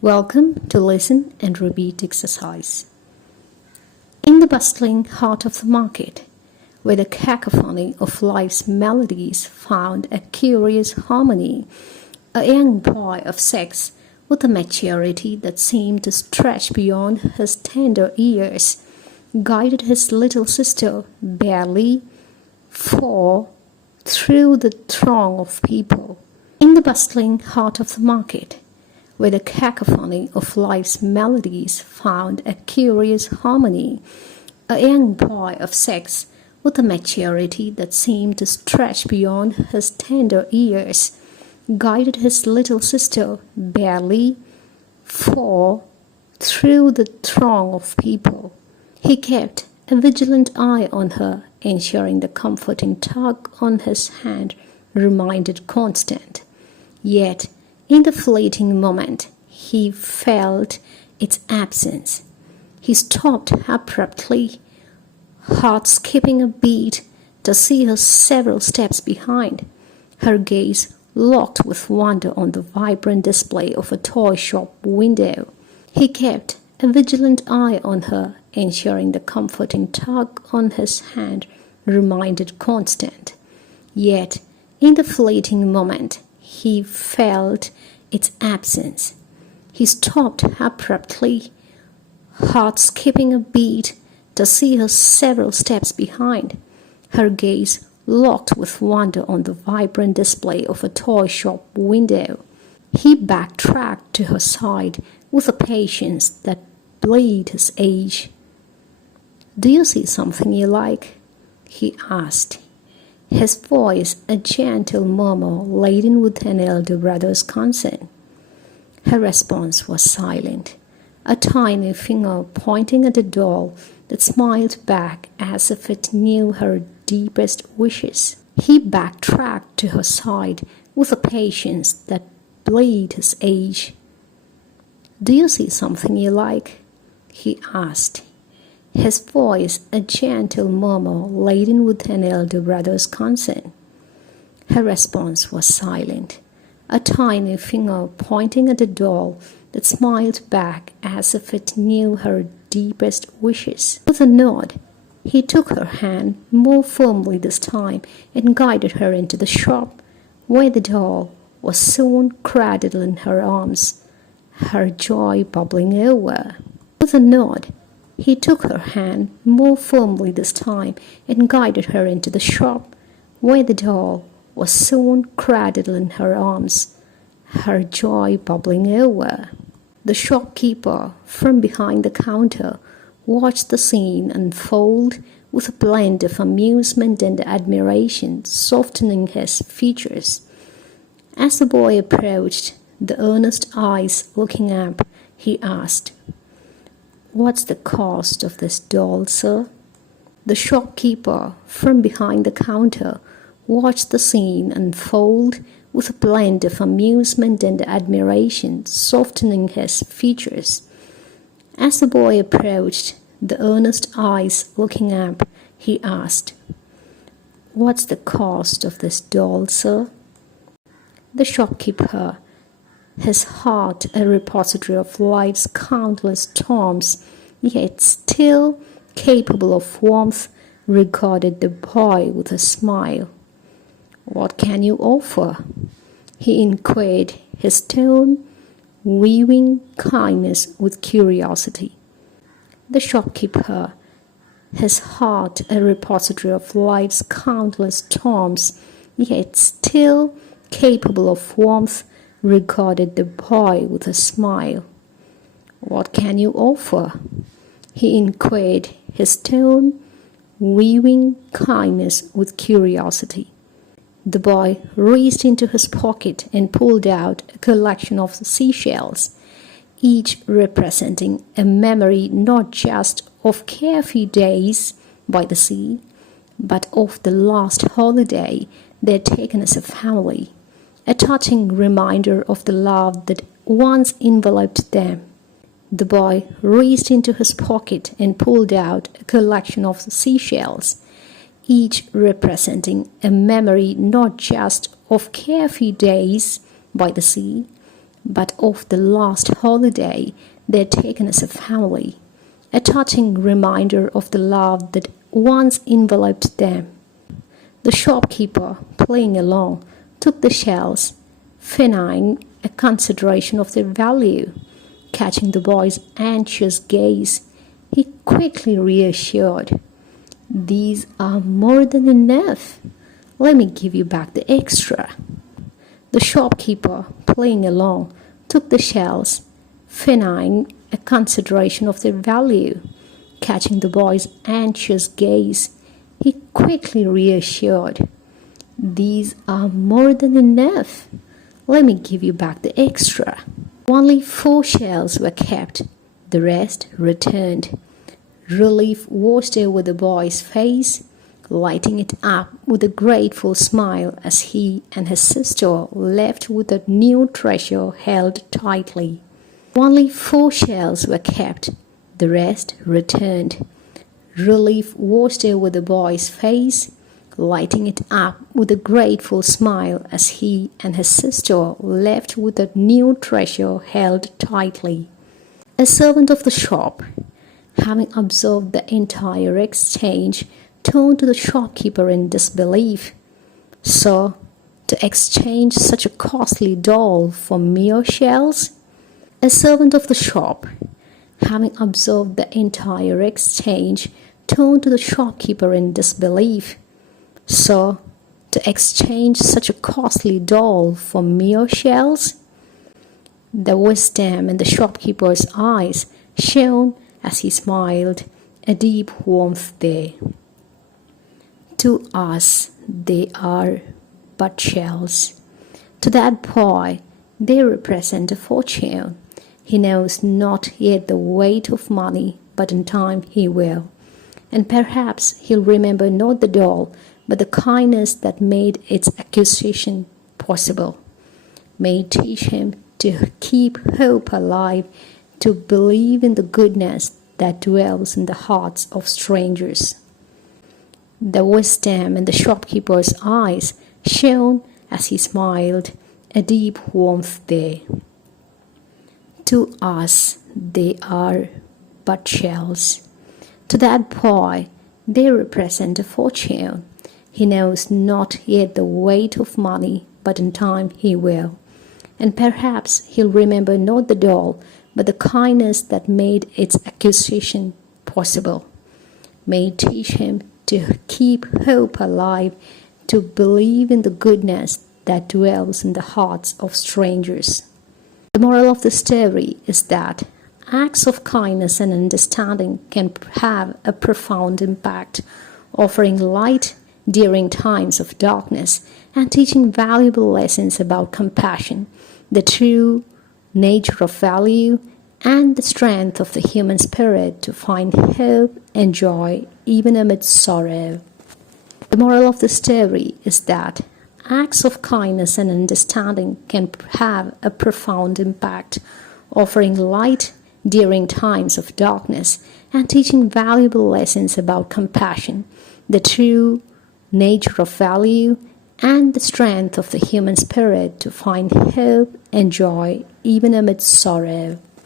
Welcome to Listen and Repeat exercise. In the bustling heart of the market, where the cacophony of life's melodies found a curious harmony, a young boy of sex, with a maturity that seemed to stretch beyond his tender years, guided his little sister barely through the throng of people. In the bustling heart of the market, where the cacophony of life's melodies found a curious harmony, a young boy of sex, with a maturity that seemed to stretch beyond his tender years, guided his little sister barely through the throng of people. He kept a vigilant eye on her, ensuring the comforting tug on his hand remained constant. Yet, in the fleeting moment, he felt its absence. He stopped abruptly, heart skipping a beat, to see her several steps behind, her gaze locked with wonder on the vibrant display of a toy shop window. He kept a vigilant eye on her, ensuring the comforting tug on his hand remained constant. Yet, in the fleeting moment, he felt its absence. He stopped abruptly, heart skipping a beat, to see her several steps behind, her gaze locked with wonder on the vibrant display of a toy shop window. He backtracked to her side with a patience that belied his age. "Do you see something you like?" he asked, his voice a gentle murmur laden with an elder brother's concern. Her response was silent, a tiny finger pointing at a doll that smiled back as if it knew her deepest wishes. He backtracked to her side with a patience that belied his age. "Do you see something you like?" he asked, his voice a gentle murmur laden with an elder brother's concern. Her response was silent, a tiny finger pointing at a doll that smiled back as if it knew her deepest wishes. With a nod, he took her hand more firmly this time and guided her into the shop, where the doll was soon cradled in her arms, her joy bubbling over. With a nod, he took her hand more firmly this time and guided her into the shop, where the doll was soon cradled in her arms, her joy bubbling over. The shopkeeper, from behind the counter, watched the scene unfold with a blend of amusement and admiration softening his features. As the boy approached, the earnest eyes looking up, he asked, "What's the cost of this doll, sir?" The shopkeeper, from behind the counter, watched the scene unfold with a blend of amusement and admiration softening his features. As the boy approached, the earnest eyes looking up, he asked, "What's the cost of this doll, sir?" The shopkeeper, his heart a repository of life's countless storms, yet still capable of warmth, regarded the boy with a smile. "What can you offer?" he inquired, his tone weaving kindness with curiosity. The shopkeeper, his heart a repository of life's countless storms, yet still capable of warmth, regarded the boy with a smile. "What can you offer?" he inquired, his tone weaving kindness with curiosity. The boy reached into his pocket and pulled out a collection of seashells, each representing a memory not just of carefree days by the sea, but of the last holiday they had taken as a family, a touching reminder of the love that once enveloped them. The boy reached into his pocket and pulled out a collection of seashells, each representing a memory not just of carefree days by the sea, but of the last holiday they'd taken as a family, a touching reminder of the love that once enveloped them. The shopkeeper, playing along, took the shells, feigning a consideration of their value. Catching the boy's anxious gaze, he quickly reassured, "These are more than enough. Let me give you back the extra." The shopkeeper, playing along, took the shells, feigning a consideration of their value. Catching the boy's anxious gaze, he quickly reassured, "These are more than enough. Let me give you back the extra." Only 4 shells were kept, the rest returned. Relief washed over the boy's face, lighting it up with a grateful smile as he and his sister left with a new treasure held tightly. Only 4 shells were kept, the rest returned. Relief washed over the boy's face, lighting it up with a grateful smile as he and his sister left with a new treasure held tightly. A servant of the shop, having observed the entire exchange, turned to the shopkeeper in disbelief. "Sir, to exchange such a costly doll for mere shells?" A servant of the shop, having observed the entire exchange, turned to the shopkeeper in disbelief. "Sir, to exchange such a costly doll for mere shells?" The wisdom in the shopkeeper's eyes shone as he smiled, a deep warmth there. To us they are but shells. To that boy they represent a fortune. He knows not yet the weight of money, but in time he will. And perhaps he'll remember not the doll, but the kindness that made its acquisition possible. May it teach him to keep hope alive, to believe in the goodness that dwells in the hearts of strangers. The wisdom in the shopkeeper's eyes shone as he smiled, a deep warmth there. To us they are but shells. To that boy they represent a fortune. He knows not yet the weight of money, but in time he will. And perhaps he'll remember not the doll, but the kindness that made its acquisition possible. May it teach him to keep hope alive, to believe in the goodness that dwells in the hearts of strangers. The moral of the story is that acts of kindness and understanding can have a profound impact, offering light during times of darkness and teaching valuable lessons about compassion, the true nature of value, and the strength of the human spirit to find hope and joy even amid sorrow. The moral of the story is that acts of kindness and understanding can have a profound impact, offering light during times of darkness and teaching valuable lessons about compassion, the true nature of value, and the strength of the human spirit to find hope and joy even amid sorrow.